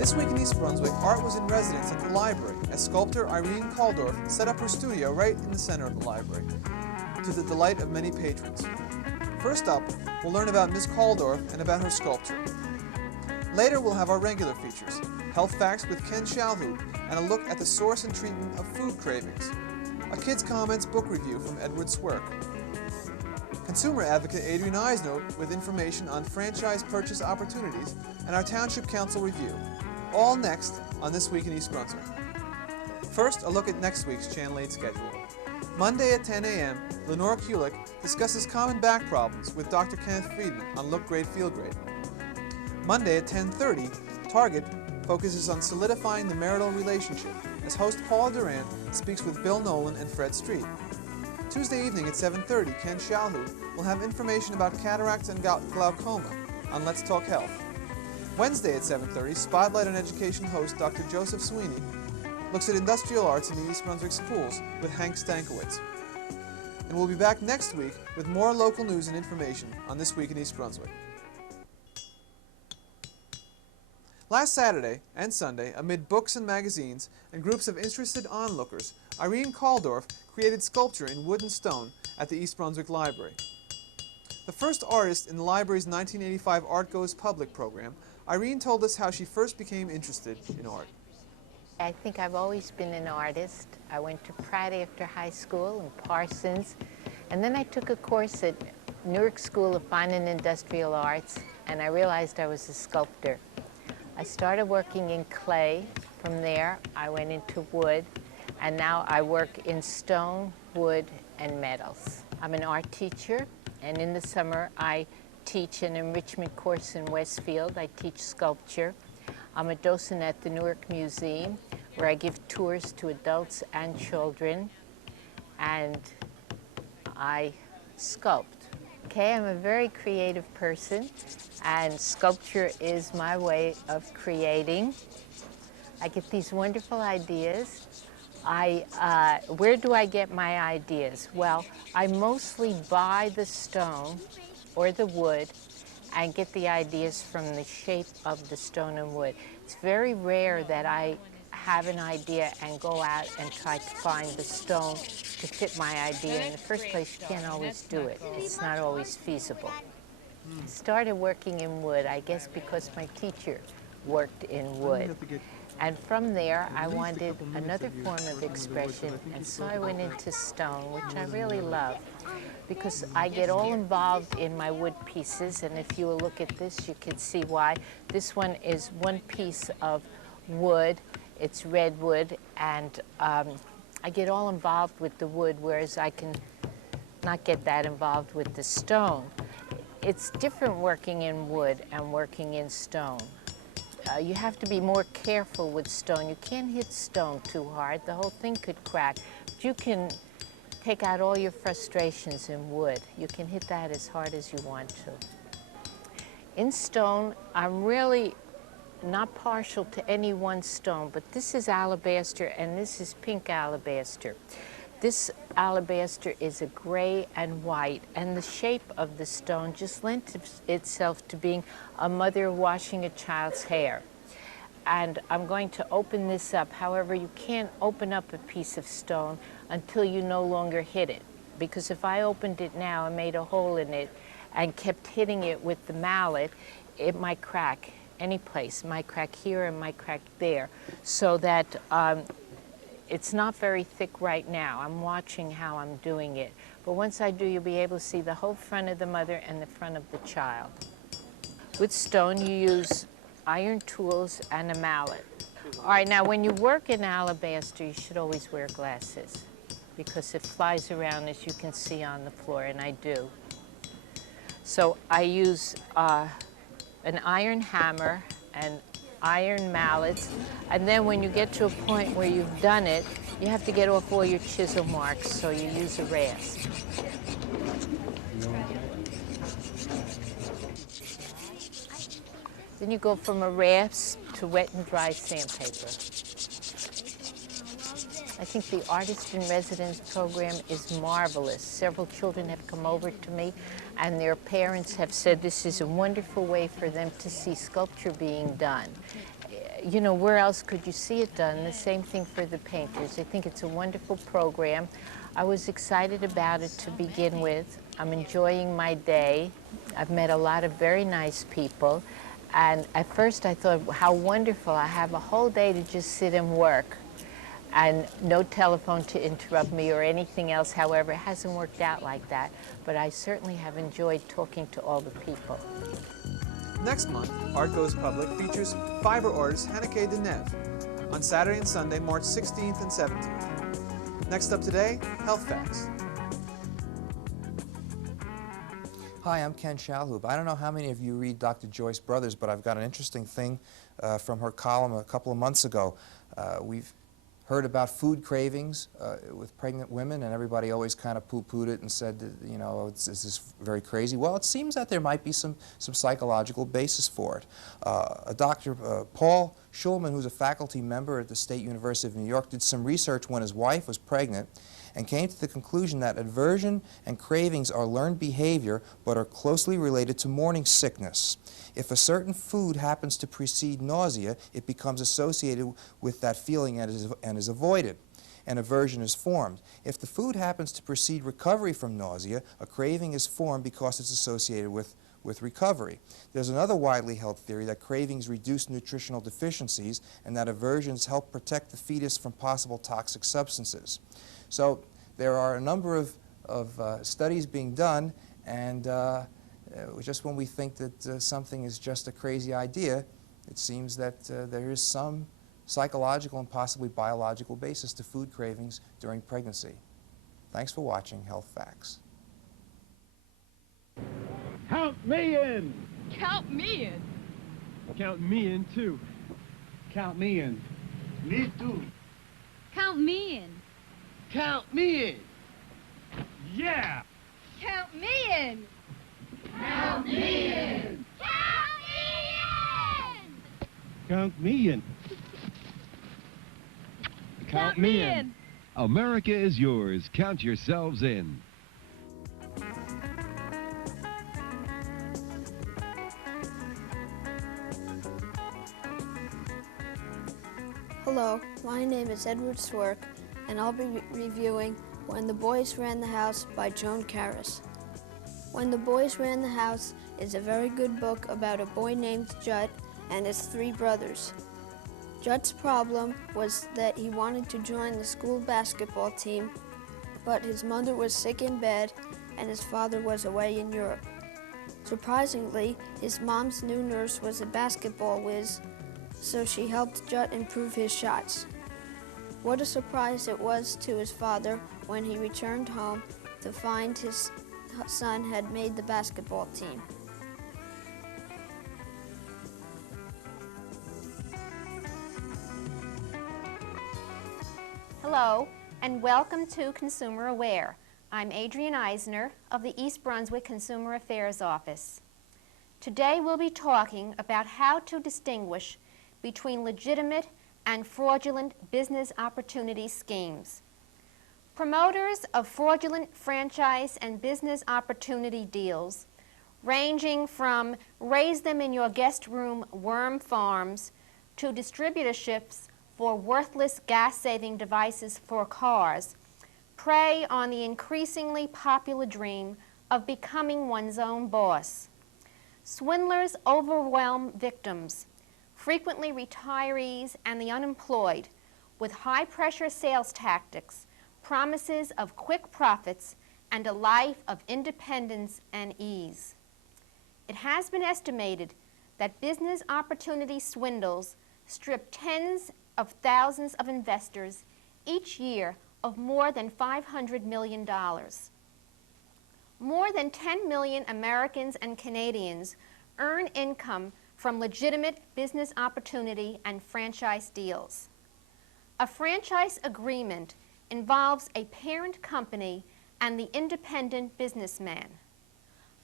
This week in East Brunswick, art was in residence at the library as sculptor Irene Koldorf set up her studio right in the center of the library, to the delight of many patrons. First up, we'll learn about Ms. Koldorf and about her sculpture. Later, we'll have our regular features, health facts with Ken Shalhoub, and a look at the source and treatment of food cravings. A Kids Comments book review from Edward Sweirk. Consumer advocate Adrienne Eisnote with information on franchise purchase opportunities, and our Township Council review. All next on This Week in East Brunswick. First, a look at next week's Channel 8 schedule. Monday at 10 a.m., Lenore Kulick discusses common back problems with Dr. Kenneth Friedman on Look Great, Feel Great. Monday at 10:30, Target focuses on solidifying the marital relationship as host Paula Duran speaks with Bill Nolan and Fred Street. Tuesday evening at 7:30, Ken Shalhoub will have information about cataracts and glaucoma on Let's Talk Health. Wednesday at 7:30, Spotlight on Education host Dr. Joseph Sweeney looks at industrial arts in the East Brunswick schools with Hank Stankiewicz. And we'll be back next week with more local news and information on This Week in East Brunswick. Last Saturday and Sunday, amid books and magazines and groups of interested onlookers, Irene Koldorf created sculpture in wood and stone at the East Brunswick Library. The first artist in the library's 1985 Art Goes Public program, Irene told us how she first became interested in art. I think I've always been an artist. I went to Pratt after high school and Parsons, and then I took a course at Newark School of Fine and Industrial Arts, and I realized I was a sculptor. I started working in clay. From there, I went into wood, and now I work in stone, wood, and metals. I'm an art teacher, and in the summer, I teach an enrichment course in Westfield. I teach sculpture. I'm a docent at the Newark Museum, where I give tours to adults and children, and I sculpt. Okay, I'm a very creative person, and sculpture is my way of creating. I get these wonderful ideas. Where do I get my ideas? Well, I mostly buy the stone or the wood and get the ideas from the shape of the stone and wood. It's very rare that I have an idea and go out and try to find the stone to fit my idea. In the first place, you can't always do it. It's not always feasible. I started working in wood, I guess because my teacher worked in wood. And from there, I wanted another form of expression, and so I went into stone, which I really love, because I get all involved in my wood pieces, and if you will look at this, you can see why. This one is one piece of wood. It's redwood, and I get all involved with the wood, whereas I can not get that involved with the stone. It's different working in wood and working in stone. You have to be more careful with stone. You can't hit stone too hard. The whole thing could crack. But you can take out all your frustrations in wood. You can hit that as hard as you want to. In stone, I'm really not partial to any one stone, but this is alabaster and this is pink alabaster. This alabaster is a gray and white, and the shape of the stone just lends itself to being a mother washing a child's hair. And I'm going to open this up. However, you can't open up a piece of stone until you no longer hit it, because if I opened it now and made a hole in it and kept hitting it with the mallet, it might crack any place. It might crack here and might crack there, so that it's not very thick right now. I'm watching how I'm doing it. But once I do, you'll be able to see the whole front of the mother and the front of the child. With stone, you use iron tools and a mallet. All right, now when you work in alabaster, you should always wear glasses, because it flies around, as you can see on the floor, and I do. So I use an iron hammer and iron mallets, and then when you get to a point where you've done it, you have to get off all your chisel marks, so you use a rasp. Then you go from a rasp to wet and dry sandpaper. I think the Artist in Residence program is marvelous. Several children have come over to me, and their parents have said this is a wonderful way for them to see sculpture being done. you know, where else could you see it done? The same thing for the painters. I think it's a wonderful program. I was excited about it to begin with. I'm enjoying my day. I've met a lot of very nice people. And at first I thought, how wonderful, I have a whole day to just sit and work. And no telephone to interrupt me or anything else. However, it hasn't worked out like that. But I certainly have enjoyed talking to all the people. Next month, Art Goes Public features fiber artist Hanneke de Neve on Saturday and Sunday, March 16th and 17th. Next up today, Health Facts. Hi, I'm Ken Shalhoub. I don't know how many of you read Dr. Joyce Brothers, but I've got an interesting thing from her column a couple of months ago. We've heard about food cravings with pregnant women, and everybody always kind of poo-pooed it and said that, you know, this is very crazy. Well, it seems that there might be some psychological basis for it. Dr. Paul Schulman, who's a faculty member at the State University of New York, did some research when his wife was pregnant and came to the conclusion that aversion and cravings are learned behavior but are closely related to morning sickness. If a certain food happens to precede nausea, it becomes associated with that feeling and is avoided. An aversion is formed. If the food happens to precede recovery from nausea, a craving is formed because it's associated with recovery. There's another widely held theory that cravings reduce nutritional deficiencies and that aversions help protect the fetus from possible toxic substances. So there are a number of studies being done, and just when we think that something is just a crazy idea, it seems that there is some psychological and possibly biological basis to food cravings during pregnancy. Thanks for watching Health Facts. Count me in! Count me in. Count me in, too. Count me in. Me too. Count me in. Count me in. Yeah! Count me in. Count me in. Count me in. Count me in. America is yours. Count yourselves in. Hello, my name is Edward Sweirk, and I'll be reviewing When the Boys Ran the House by Joan Caras. When the Boys Ran the House is a very good book about a boy named Judd and his three brothers. Judd's problem was that he wanted to join the school basketball team, but his mother was sick in bed and his father was away in Europe. Surprisingly, his mom's new nurse was a basketball whiz, so she helped Judd improve his shots. What a surprise it was to his father when he returned home to find his son had made the basketball team. Hello, and welcome to Consumer Aware. I'm Adrienne Eisner of the East Brunswick Consumer Affairs Office. Today we'll be talking about how to distinguish between legitimate and fraudulent business opportunity schemes. Promoters of fraudulent franchise and business opportunity deals, ranging from raise them in your guest room worm farms to distributorships for worthless gas-saving devices for cars, prey on the increasingly popular dream of becoming one's own boss. Swindlers overwhelm victims, frequently retirees and the unemployed, with high-pressure sales tactics, promises of quick profits, and a life of independence and ease. It has been estimated that business opportunity swindles strip tens of thousands of investors each year of more than $500 million. More than 10 million Americans and Canadians earn income from legitimate business opportunity and franchise deals. A franchise agreement involves a parent company and the independent businessman.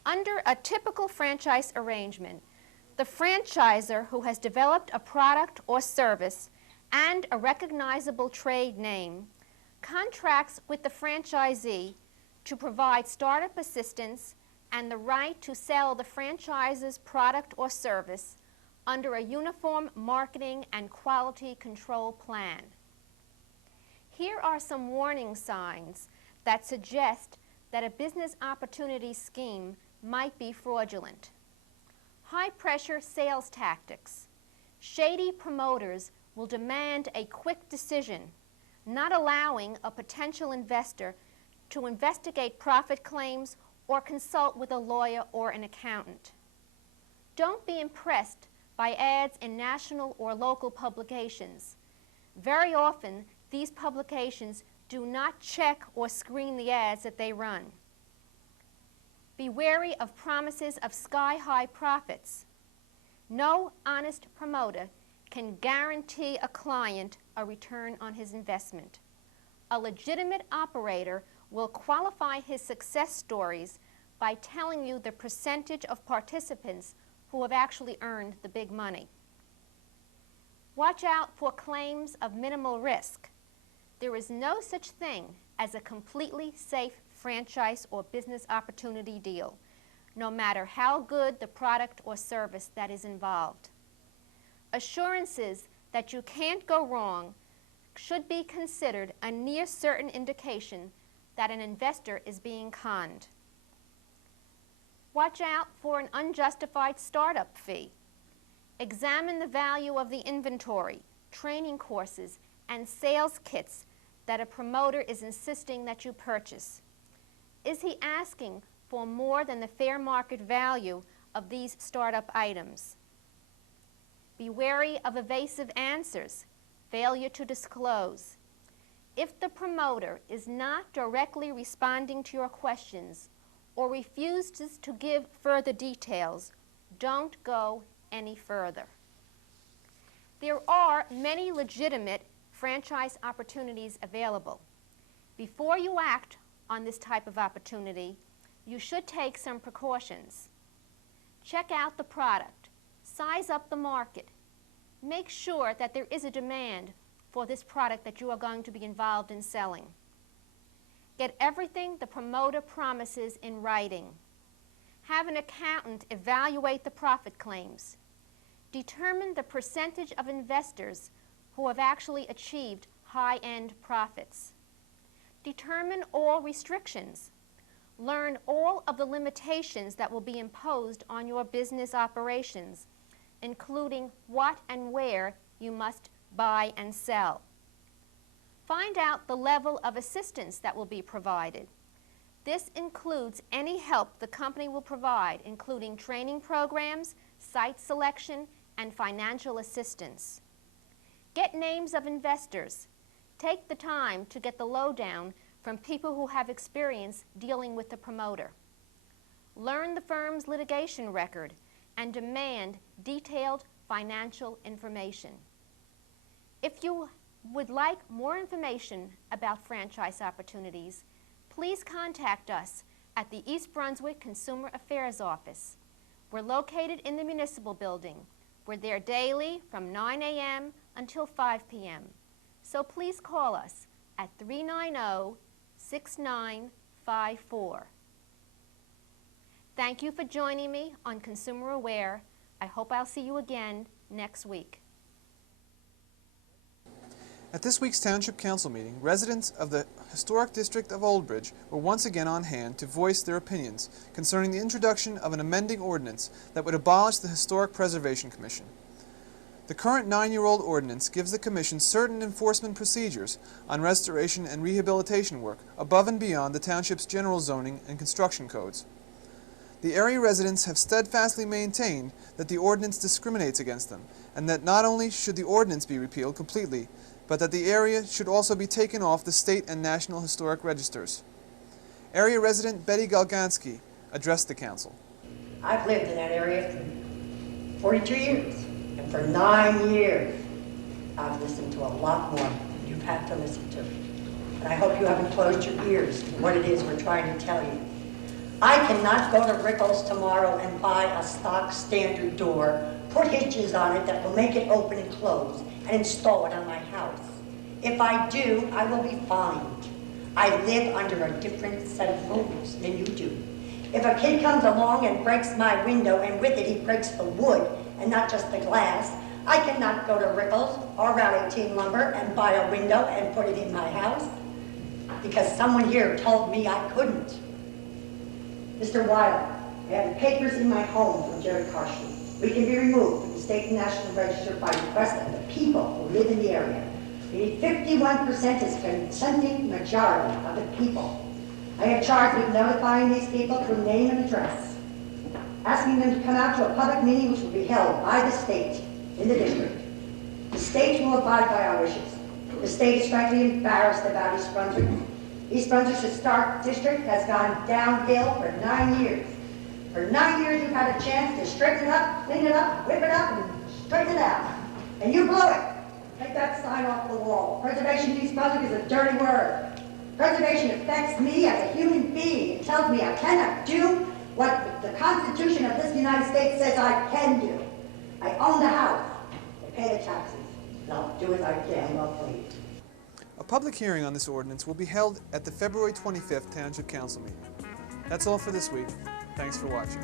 Under a typical franchise arrangement, the franchisor who has developed a product or service and a recognizable trade name contracts with the franchisee to provide startup assistance and the right to sell the franchise's product or service under a uniform marketing and quality control plan. Here are some warning signs that suggest that a business opportunity scheme might be fraudulent. High-pressure sales tactics. Shady promoters will demand a quick decision, not allowing a potential investor to investigate profit claims or consult with a lawyer or an accountant. Don't be impressed by ads in national or local publications. Very often, these publications do not check or screen the ads that they run. Be wary of promises of sky-high profits. No honest promoter can guarantee a client a return on his investment. A legitimate operator will qualify his success stories by telling you the percentage of participants who have actually earned the big money. Watch out for claims of minimal risk. There is no such thing as a completely safe franchise or business opportunity deal, no matter how good the product or service that is involved. Assurances that you can't go wrong should be considered a near certain indication that an investor is being conned. Watch out for an unjustified startup fee. Examine the value of the inventory, training courses, and sales kits that a promoter is insisting that you purchase. Is he asking for more than the fair market value of these startup items? Be wary of evasive answers, failure to disclose. If the promoter is not directly responding to your questions or refuses to give further details, don't go any further. There are many legitimate franchise opportunities available. Before you act on this type of opportunity, you should take some precautions. Check out the product, size up the market, make sure that there is a demand for this product that you are going to be involved in selling. Get everything the promoter promises in writing. Have an accountant evaluate the profit claims. Determine the percentage of investors who have actually achieved high-end profits. Determine all restrictions. Learn all of the limitations that will be imposed on your business operations, including what and where you must buy and sell. Find out the level of assistance that will be provided. This includes any help the company will provide, including training programs, site selection, and financial assistance. Get names of investors. Take the time to get the lowdown from people who have experience dealing with the promoter. Learn the firm's litigation record and demand detailed financial information. If you would like more information about franchise opportunities, please contact us at the East Brunswick Consumer Affairs Office. We're located in the municipal building. We're there daily from 9 a.m. until 5 p.m. So please call us at 390-6954. Thank you for joining me on Consumer Aware. I hope I'll see you again next week. At this week's Township Council meeting, residents of the Historic District of Old Bridge were once again on hand to voice their opinions concerning the introduction of an amending ordinance that would abolish the Historic Preservation Commission. The current 9-year-old ordinance gives the Commission certain enforcement procedures on restoration and rehabilitation work above and beyond the Township's general zoning and construction codes. The area residents have steadfastly maintained that the ordinance discriminates against them, and that not only should the ordinance be repealed completely, but that the area should also be taken off the state and national historic registers. Area resident Betty Galgansky addressed the council. I've lived in that area for 42 years, and for 9 years, I've listened to a lot more than you've had to listen to. And I hope you haven't closed your ears to what it is we're trying to tell you. I cannot go to Rickles tomorrow and buy a stock standard door, put hinges on it that will make it open and close, and install it on my house. If I do, I will be fined. I live under a different set of rules than you do. If a kid comes along and breaks my window, and with it he breaks the wood and not just the glass, I cannot go to Rickles or Route 18 Lumber and buy a window and put it in my house because someone here told me I couldn't. Mr. Wilder, I have papers in my home from Jerry Carson. We can be removed from the state and national register by request of the people who live in the area. We need 51% is consenting majority of the people. I have charged with notifying these people through name and address, asking them to come out to a public meeting which will be held by the state in the district. The state will abide by our wishes. The state is frankly embarrassed about East Brunswick. East Brunswick's historic district has gone downhill for 9 years. For 9 years you've had a chance to straighten it up, clean it up, whip it up, and straighten it out. And you blew it. Take that sign off the wall. Preservation of East Brunswick is a dirty word. Preservation affects me as a human being. It tells me I cannot do what the Constitution of this United States says I can do. I own the house. I pay the taxes. And I'll do as I damn well please. A public hearing on this ordinance will be held at the February 25th Township Council meeting. That's all for this week. Thanks for watching.